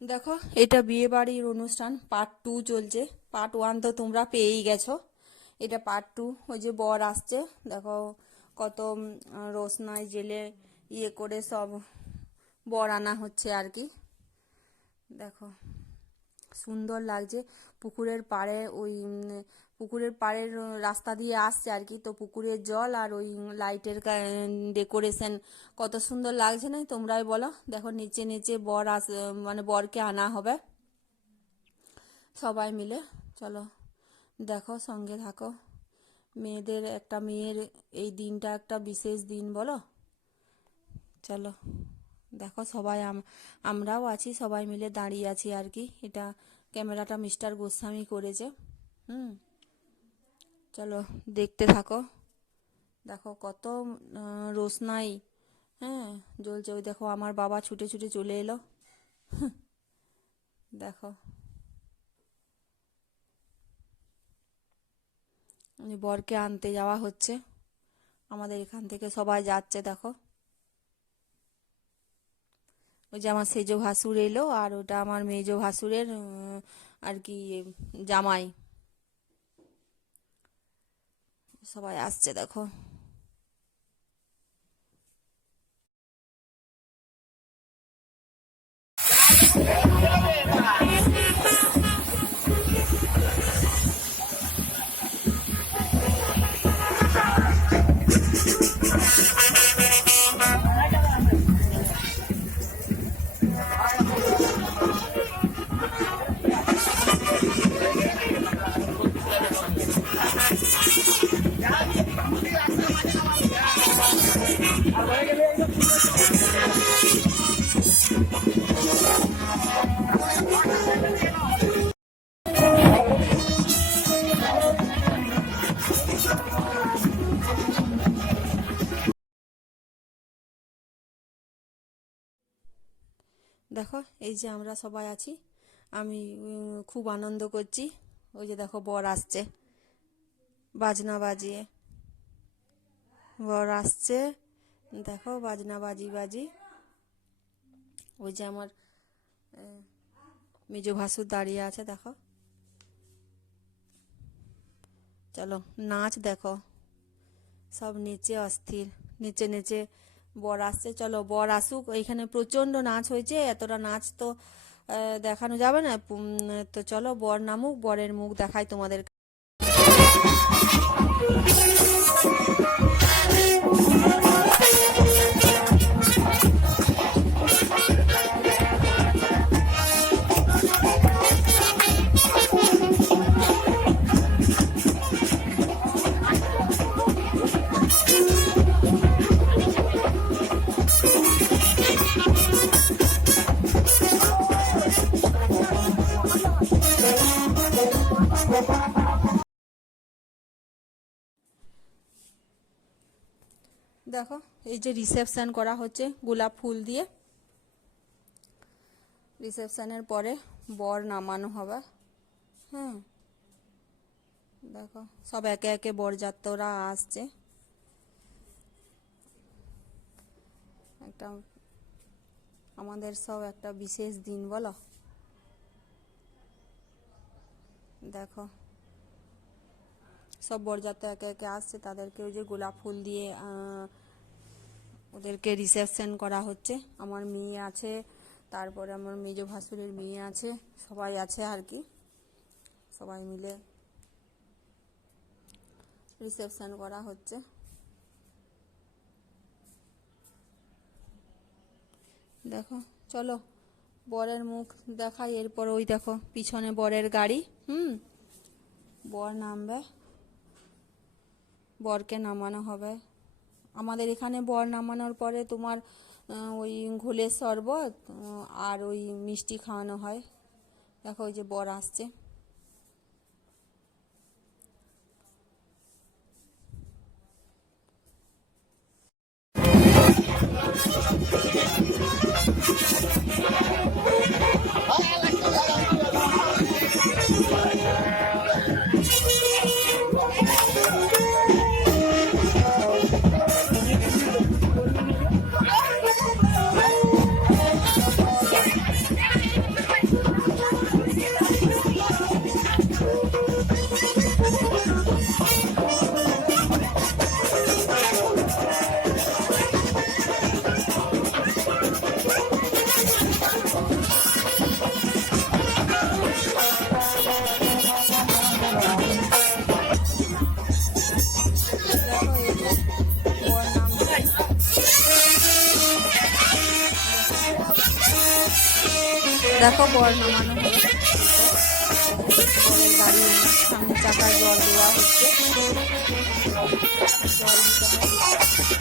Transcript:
দেখো, এটা বিয়ে বাড়ির অনুষ্ঠান পার্ট টু চলছে। পার্ট ওয়ান তো তোমরা পেয়েই গেছো। এটা পার্ট টু ওই যে বর আসছে। দেখো কত রোশনায় জেলে ইয়ে করে সব বর আনা হচ্ছে আর কি। দেখো, সুন্দর লাগছে। পুকুরের পাড়ে ওই পুকুরের পাড়ের রাস্তা দিয়ে আসছে আর কি। তো পুকুরের জল আর ওই লাইটের ডেকোরেশন কত সুন্দর লাগছে না তোমরাই বলো। দেখো নিচে নিচে বর আস মানে বরকে আনা হবে। সবাই মিলে, চলো। দেখো, সঙ্গে থাকো। মেয়েদের একটা, মেয়ের এই দিনটা একটা বিশেষ দিন বলো। চলো। দেখো সবাই, আম- আমরাও আছি, সবাই মিলে দাঁড়িয়ে আছি আর কি। এটা ক্যামেরাটা মিস্টার গোস্বামী করেছে। হুম। চলো, দেখতে থাকো। দেখো কত রোশনাই হ্যাঁ জ্বলছে। ওই দেখো আমার বাবা ছুটে ছুটে চলে এলো। দেখো। বরকে আনতে যাওয়া হচ্ছে। আমাদের এখান থেকে সবাই যাচ্ছে, দেখো। ওই যে আমার সেজো ভাসুর এলো, আর ওটা আমার মেজো ভাসুরের আর কি, জামাই। সবাই আসছে দেখো। দেখো, এই যে আমরা সবাই আছি। আমি খুব আনন্দ করছি। ওই যে দেখো, বর আসছে। বাজনা বাজিয়ে। বর আসছে। দেখো, বাজনা বাজি বাজি। ওই যে আমার মেজো ভাসুর দাঁড়িয়ে আছে, দেখো। চলো, নাচ দেখো। সব নিচে অস্থির। নিচে নিচে বর আসছে। চলো, বর আসুক। এখানে প্রচণ্ড নাচ হয়েছে। এতটা নাচ তো দেখানো যাবে না। তো চলো, বর নামুক, বরের মুখ দেখাই তোমাদের দেখো, এই যে রিসেপশন করা হচ্ছে গোলাপ ফুল দিয়ে। রিসেপশনের পরে বর নামানো হবে। হ্যাঁ দেখো, সব একে একে বরযাত্ররা আসছে। একটা, আমাদের সব একটা বিশেষ দিন, বলো? দেখো। সব বরযাত্র একে একে আসছে, তাদেরকে ওই যে গোলাপ ফুল দিয়ে ওদেরকে রিসেপশন করা হচ্ছে। আমার মেয়ে আছে, তারপরে আমার মেজো ভাসুরের মেয়ে আছে, সবাই আছে আর কি। সবাই মিলে রিসেপশন করা হচ্ছে। দেখো, চলো, বরের মুখ দেখাই, এরপর ওই দেখো, পিছনে বরের গাড়ি। হুম। বর নামবে। বরকে নামানো হবে। আমাদের এখানে বর নামানোর পরে তোমার ওই ঘোলের শরবত আর ওই মিষ্টি খাওয়ানো হয়। দেখো ওই যে বর আসছে। দেখো বর নামানো হচ্ছে। চাকায় জল দেওয়া হচ্ছে। জল দিতে হবে।